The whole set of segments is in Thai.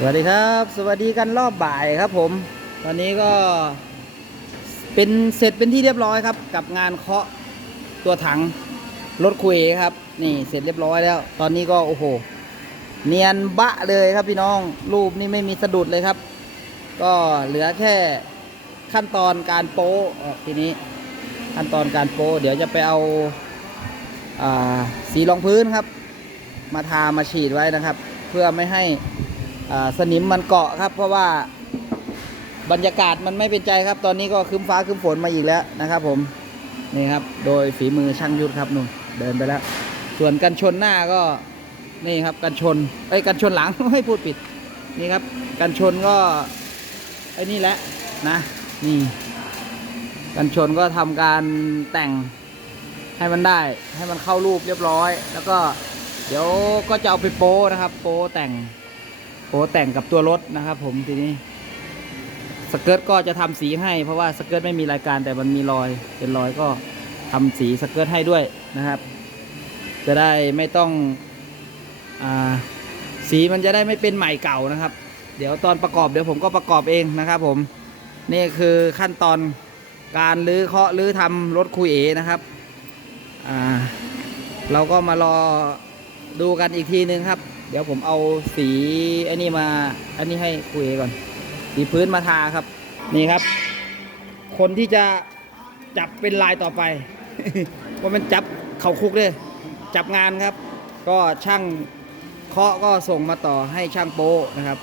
สวัสดีครับ สวัสดีกันรอบบ่ายครับผม ตอนนี้ก็เป็นเสร็จเป็นที่เรียบร้อยครับ กับงานเคาะตัวถังรถคุยครับ นี่เสร็จเรียบร้อยแล้ว ตอนนี้ก็โอ้โห เนียนบะเลยครับพี่น้องรูปนี่ไม่มีสะดุดเลยครับ ก็เหลือแค่ขั้นตอนการโป๊ะทีนี้ขั้นตอนการโป๊ะเดี๋ยวจะไปเอาอาสีรองพื้นครับ มาทามาฉีดไว้นะครับ เพื่อไม่ให้ สนิมมันเกาะครับ เพราะว่าบรรยากาศมันไม่เป็นใจครับ ตอนนี้ก็ครึ้มฟ้าครึ้มฝนมาอีกแล้วนะครับ ผมนี่ครับ โดยฝีมือช่างยุทธครับนุ่นเดินไปแล้ว ส่วนกันชนหน้าก็นี่ครับกันชนเอ้กันชนหลังไม่พูดผิดนี่ครับ กันชนก็ไอ้นี่แหละนะนี่กันชนก็ทำการแต่งให้มันได้ ให้มันเข้ารูปเรียบร้อย แล้วก็เดี๋ยวก็จะเอาไปโป้นะครับ โป้แต่ง โป้แต่งกับตัวรถนะครับ ผมทีนี้สเกิร์ตก็จะทำสีให้ เพราะว่าสเกิร์ตไม่มีรายการแต่มันมีรอย เป็นรอยก็ทำสีสเกิร์ตให้ด้วยนะครับ จะได้ไม่ต้องอสีมันจะได้ไม่เป็นใหม่เก่านะครับ เดี๋ยวตอนประกอบเดี๋ยวผมก็ประกอบเองนะครับผมนี่คือขั้นตอนการรื้อเคาะรื้อทำรถคุยเอนะครับเราก็มารอดูกันอีกทีนึงครับ เดี๋ยวผมเอาสีอ้นี่มา อันนี้ให้คุยก่อน สีพื้นมาทาครับ นี่ครับ คนที่จะจับเป็นลายต่อไปว่ามันจับเข่าคุกเลยจับงานครับ ก็ช่างเคาะก็ส่งมาต่อให้ช่างโป๊นะครับ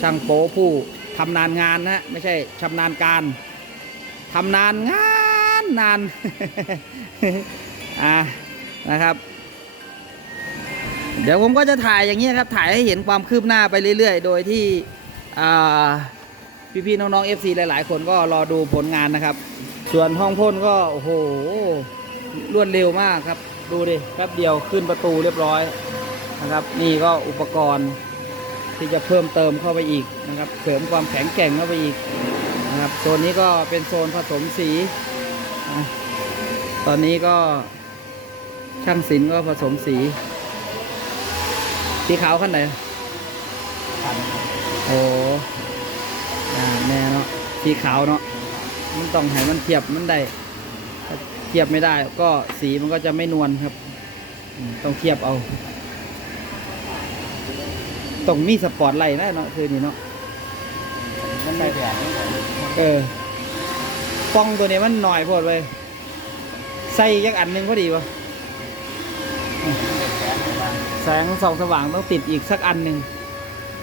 ช่างโป๊ผู้ทำนานงานนะฮะไม่ใช่ชำนาญการทำนานงานนานอ่านะครับ เดี๋ยวผมก็จะถ่ายอย่างนี้ครับ ถ่ายให้เห็นความคืบหน้าไปเรื่อยๆ โดยที่พี่ๆน้องๆ FC หลายๆ คนก็รอดูผลงานนะครับ ส่วนห้องพ่นก็โอ้โหรวดเร็วมากครับ ดูดิแป๊บเดียวขึ้นประตูเรียบร้อยนะครับ นี่ก็อุปกรณ์ที่จะเพิ่มเติมเข้าไปอีกนะครับ เสริมความแข็งแกร่งเข้าไปอีกนะครับโซนนี้ก็เป็นโซนผสมสี ตอนนี้ก็ช่างศิลป์ก็ผสมสี สีขาวขั้นไหนโอ้อ่าแน่เนาะสีขาวเนาะมันต้องให้มันเทียบมันได้เทียบไม่ได้ก็สีมันก็จะไม่นวลครับ ต้องเทียบเอาต้องมีสปอร์ตไลท์นะเนาะคือนี่เนาะมันได้แดดนี่เออป้องตัวนี้มันหน่อยพอดเลยใส่ยักอันหนึงพอดีวะ แสงส่องสว่างต้องติดอีกสักอันหนึ่ง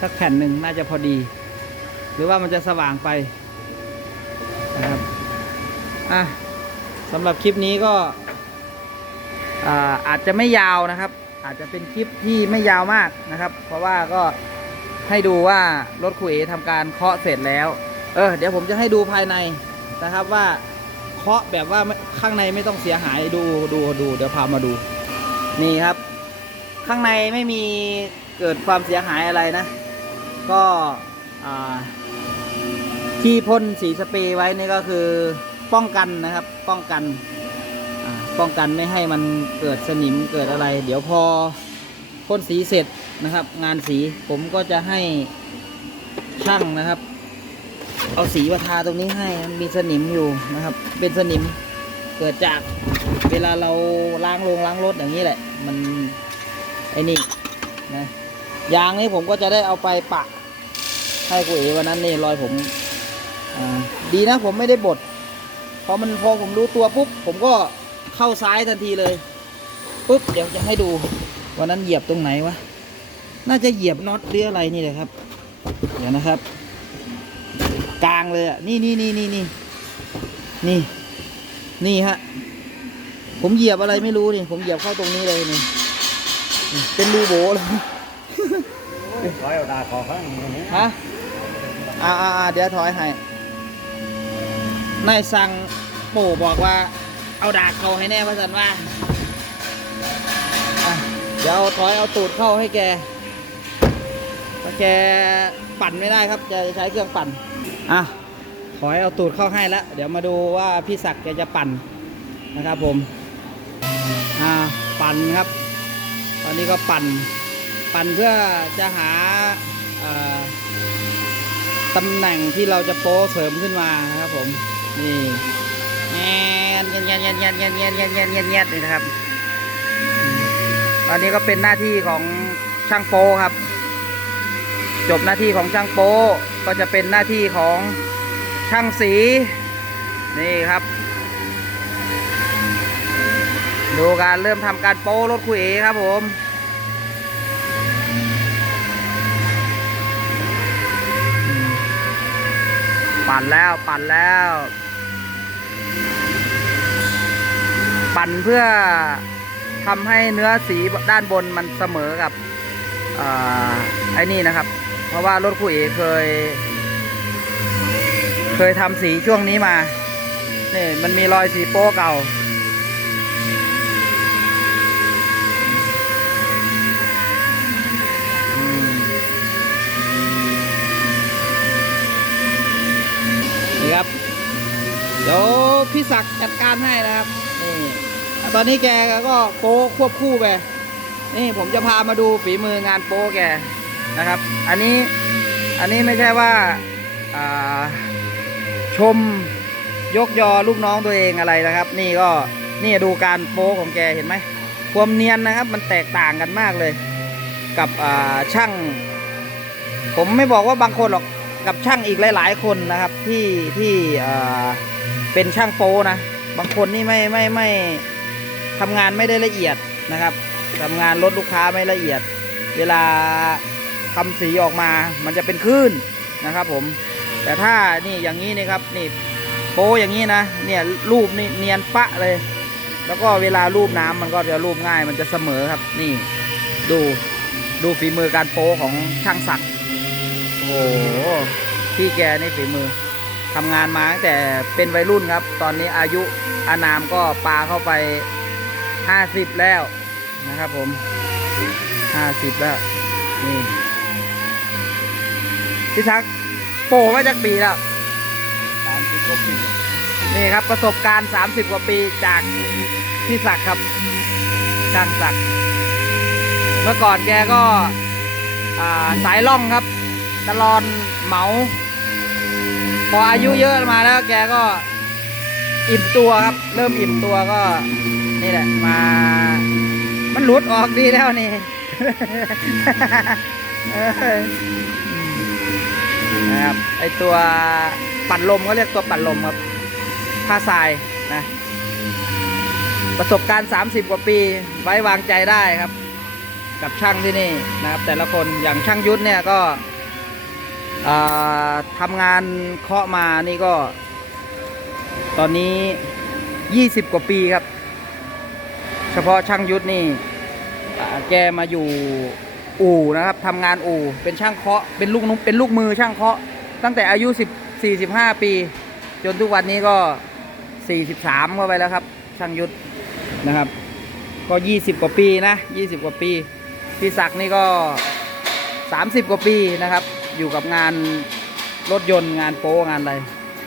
สักแผ่นหนึ่งน่าจะพอดี หรือว่ามันจะสว่างไปนะครับอะสำหรับคลิปนี้ก็อาอาจจะไม่ยาวนะครับ อาจจะเป็นคลิปที่ไม่ยาวมากนะครับ เพราะว่าก็ให้ดูว่ารถคุยเอทำการเคาะเสร็จแล้ว เออเดี๋ยวผมจะให้ดูภายในนะครับว่าเคาะแบบว่าข้างในไม่ต้องเสียหายดูดูดูเดี๋ยวพามาดู นี่ครับ ข้างในไม่มีเกิดความเสียหายอะไรนะ ก็ที่พ่นสีสเปรย์ไว้นี่ก็คือป้องกันนะครับ ป้องกันป้องกันไม่ให้มันเกิดสนิมเกิดอะไร เดี๋ยวพอพ่นสีเสร็จนะครับ งานสีผมก็จะให้ช่างนะครับ เอาสีมาทาตรงนี้ให้มันมีสนิมอยู่นะครับ เป็นสนิมเกิดจากเวลาเราล้างโรงล้างรถอย่างนี้แหละ มัน ไอ้นี่นะยางนี้ผมก็จะได้เอาไปปะ ให้กูเอวันนั้นนี่รอยผมดีนะผมไม่ได้บดพอมันพอผมรู้ตัวปุ๊บผมก็เข้าซ้ายทันทีเลยปุ๊บเดี๋ยวจะให้ดูวันนั้นเหยียบตรงไหนวะน่าจะเหยียบน็อตหรืออะไรนี่แหละครับ เดี๋ยวนะครับ กลางเลยอะนี่นี่นี่นี่นี่นี่นี่ฮะผมเหยียบอะไรไม่รู้นี่ผมเหยียบเข้าตรงนี้เลยนี่ เป็นรูโบเลยร้อยเอาดาคอข้างนี้ฮะอ่าอ่าอ่าเดี๋ยวถอยให้นายสั่งโป่บอกว่า เอาดากเขาให้แน่พระสันว่าอะเดี๋ยวเอาถอยเอาตูดเข้าให้แกถ้าแกปั่นไม่ได้ครับจะใช้เครื่องปั่นอะถอยเอาตูดเข้าให้แล้วเดี๋ยวมาดูว่าพี่ศักดิ์แกจะปั่นนะครับผมอ่าปั่นครับต อนนี้ก็ปั่น ปั่นเพื่อจะหาตำแหน่งที่เราจะโป้เสริมขึ้นมาครับผม นี่แงนแงนแงนแงนแงนแงนแงนแงนแงนแงนนี่นะครับ ตอนนี้ก็เป็นหน้าที่ของช่างโป้ครับ จบหน้าที่ของช่างโป้ก็จะเป็นหน้าที่ของช่างสี นี่ครับ ดูการเริ่มทำการโป้รถคุยเอครับผมปั่นแล้วปั่นแล้ว ปั่นเพื่อทำให้เนื้อสีด้านบนมันเสมอกับอไอ้นี่นะครับ เพราะว่ารถคู่เอเคย เคยทำสีช่วงนี้มา นี่มันมีรอยสีโป้เก่า เดี๋ยวพี่ศักดิ์จัดการให้นะครับนี่ตอนนี้แกก็โป๊ควบคู่ไปนี่ผมจะพามาดูฝีมืองานโป๊แกนะครับ อันนี้อันนี้ไม่ใช่ว่าชมยกยอลูกน้องตัวเองอะไรนะครับ นี่ก็นี่ดูการโป๊ของแกเห็นไหมความเนียนนะครับ มันแตกต่างกันมากเลย กับช่าง ผมไม่บอกว่าบางคนหรอกกับช่างอีกหลาย ๆ คนนะครับที่ที่ เป็นช่างโป๊นะ บางคนนี่ไม่ไม่ไม่ทำงานไม่ได้ละเอียดนะครับทำงานลดลูกค้าไม่ละเอียด เวลาทำสีออกมา มันจะเป็นคลื่นนะครับ ผม แต่ถ้านี่อย่างนี้นี่ครับนี่โป๊อย่างนี้นะเนี่ยรูปนี่เนียนปะเลย แล้วก็เวลารูปน้ำมันก็จะรูปง่ายมันจะเสมอครับ นี่ดูดูฝีมือการโป๊ของช่างศักโอ้โหพี่แกนี่ฝีมือ ทำงานมาตั้งแต่เป็นวัยรุ่นครับ ตอนนี้อายุอานามก็ปลาเข้าไปห้าสิบแล้วนะครับผมห้าสิบแล้ว นี่พี่ชักโปมาจากปีแล้วตามที่ก็ปีนี่ครับประสบการณ์ 30 กว่าปีจากพี่ศักดิ์ครับช่างศักดิ์เมื่อก่อนแกก็สายล่องครับตลอนเหมา พออายุเยอะมาแล้วแกก็อิ่มตัวครับ เริ่มอิ่มตัวก็ นี่แหละ มา มันหลุดออกดีแล้วนี่นะครับไอตัวปั่นลมเขาเรียกตัวปั่นลมครับผ้าทรายนะ ประสบการณ์ 30 กว่าปีไว้วางใจได้ครับ กับช่างที่นี่นะครับ แต่ละคนอย่างช่างยุทธเนี่ยก็ ทำงานเคาะมานี่ก็ ตอนนี้ 20 กว่าปีครับ เฉพาะช่างยุทธนี่แกมาอยู่อู่นะครับทำงานอู่เป็นช่างเคาะเป็นลูกนุเป็นลูกมือช่างเคาะ ตั้งแต่อายุ 10 45 ปี จนทุกวันนี้ก็ 43เข้าไปแล้วครับ ช่างยุทธนะครับ ก็ 20 กว่าปีนะ 20 กว่าปีพี่ศักดิ์นี่ก็ 30 กว่าปีนะครับ อยู่กับงานรถยนต์งานโป้งานอะไร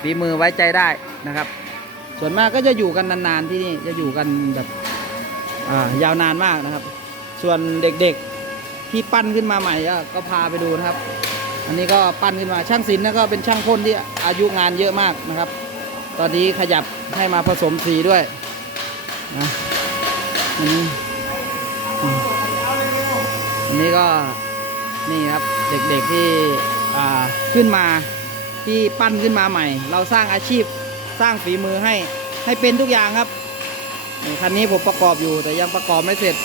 ฝีมือไว้ใจได้นะครับ ส่วนมากก็จะอยู่กันนานๆที่นี่จะอยู่กันแบบยาวนานมากนะครับ ส่วนเด็กๆที่ปั้นขึ้นมาใหม่ก็พาไปดูนะครับ อันนี้ก็ปั้นขึ้นมาช่างศิลป์นะก็เป็นช่างพ่นที่อายุงานเยอะมากนะครับ ตอนนี้ขยับให้มาผสมสีด้วยนะอันนี้อันนี้ก็ นี่ครับเด็กๆที่ขึ้นมาที่ปั้นขึ้นมาใหม่ เราสร้างอาชีพสร้างฝีมือให้ให้เป็นทุกอย่างครับคันนี้ผมประกอบอยู่แต่ยังประกอบไม่เสร็จ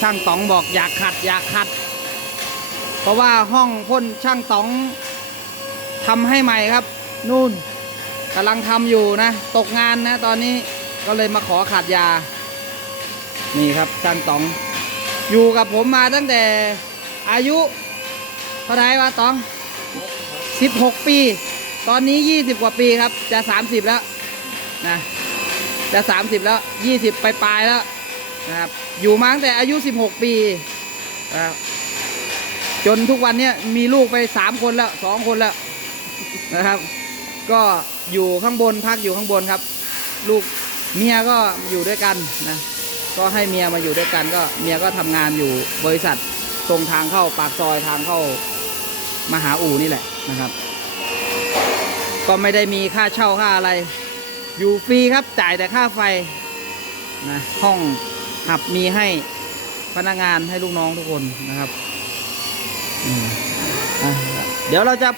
ช่างต๋องบอกอยากขัดอยากขัด เพราะว่าห้องพ่นช่างต๋องทำให้ใหม่ครับ นู่นกำลังทำอยู่นะ ตกงานนะ ตอนนี้ก็เลยมาขอขาดยา นี่ครับช่างต๋อง อยู่กับผมมาตั้งแต่อายุ เท่าไหร่วะตองสิบหกปี ตอนนี้ยี่สิบกว่าปีครับ จะสามสิบแล้วนะจะสามสิบแล้วยี่สิบปลายๆแล้วนะครับอยู่มาตั้งแต่อายุสิบหกปีนะครับจนทุกวันเนี้ยมีลูกไปสามคนแล้วสองคนแล้วนะครับ ก็อยู่ข้างบนพักอยู่ข้างบนครับ ลูกเมียก็อยู่ด้วยกันนะก็ให้เมียมาอยู่ด้วยกันก็เมียก็ทำงานอยู่บริษัทตรงทางเข้าปากซอยทางเข้า มาหาอู่นี่แหละนะครับ ก็ไม่ได้มีค่าเช่าค่าอะไร อยู่ฟรีครับจ่ายแต่ค่าไฟนะห้องหับมีให้พนักงานให้ลูกน้องทุกคนนะครับ เดี๋ยวเราจะ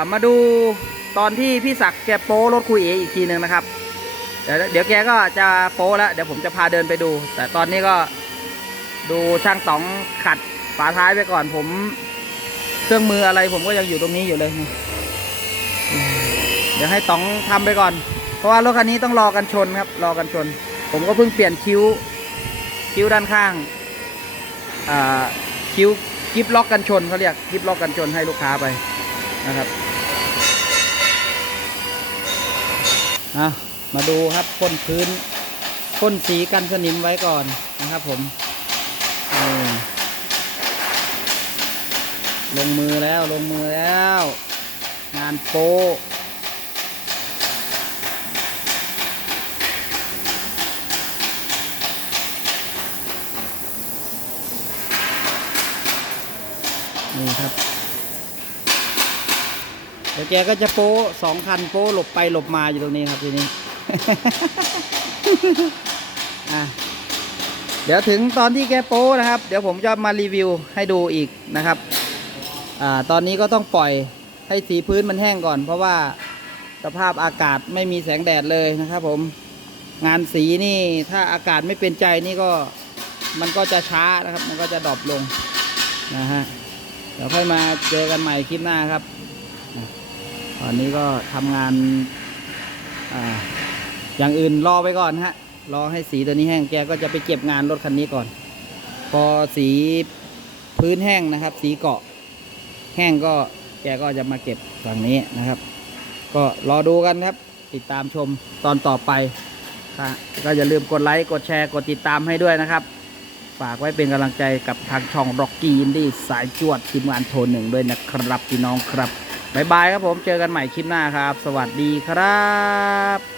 ามาดูตอนที่พี่ศักดิ์แกโป้รถคุยเออีกทีหนึ่งนะครับ เดี๋ยวเดี๋ยวแกก็จะโป้แล้ว เดี๋ยวผมจะพาเดินไปดู แต่ตอนนี้ก็ดูช่างต๋องขัดฝาท้ายไปก่อนผม เครื่องมืออะไรผมก็ยังอยู่ตรงนี้อยู่เลย เดี๋ยวให้ต๋องทำไปก่อน เพราะว่ารถคันนี้ต้องรอกันชนครับ รอกันชน ผมก็เพิ่งเปลี่ยนคิ้ว คิ้วด้านข้าง อ่า คิ้วกิฟล็อกกันชนเขาเรียกกิฟล็อกกันชนให้ลูกค้าไปนะครับมาดูครับพ่นพื้นพ่นสีกันสนิมไว้ก่อนนะครับผม ลงมือแล้วลงมือแล้ว งานโปะนี่ครับ เดี๋ยวแกก็จะโป้สองคันโป้หลบไปหลบมาอยู่ตรงนี้ครับทีนี้เดี๋ยวถึงตอนที่แกโป้นะครับ เดี๋ยวผมจะมารีวิวให้ดูอีกนะครับ อ่าตอนนี้ก็ต้องปล่อยให้สีพื้นมันแห้งก่อน เพราะว่าสภาพอากาศไม่มีแสงแดดเลยนะครับผมงานสีนี่ถ้าอากาศไม่เป็นใจนี่ก็มันก็จะช้านะครับ มันก็จะดรอปลงนะฮะเดี๋ยวค่อยมาเจอกันใหม่คลิปหน้าครับ ตอนนี้ก็ทำงานออย่างอื่นรอไปก่อนฮะรอให้สีตัวนี้แห้งแกก็จะไปเก็บงานรถคันนี้ก่อน พอสีพื้นแห้งนะครับ สีเกาะ แห้งก็แกก็จะมาเก็บฝั่งนี้นะครับ ก็รอดูกันครับ ติดตามชมตอนต่อไปค่ะก็อย่าลืมกดไลค์ กดแชร์ กดติดตามให้ด้วยนะครับ ฝากไว้เป็นกำลังใจกับทางช่อง Rocky Indie สายจวดทีมงานโทนหนึ่งด้วยนะครับพี่น้องครับบ๊ายบายครับผมเจอกันใหม่คลิปหน้าครับ สวัสดีครับ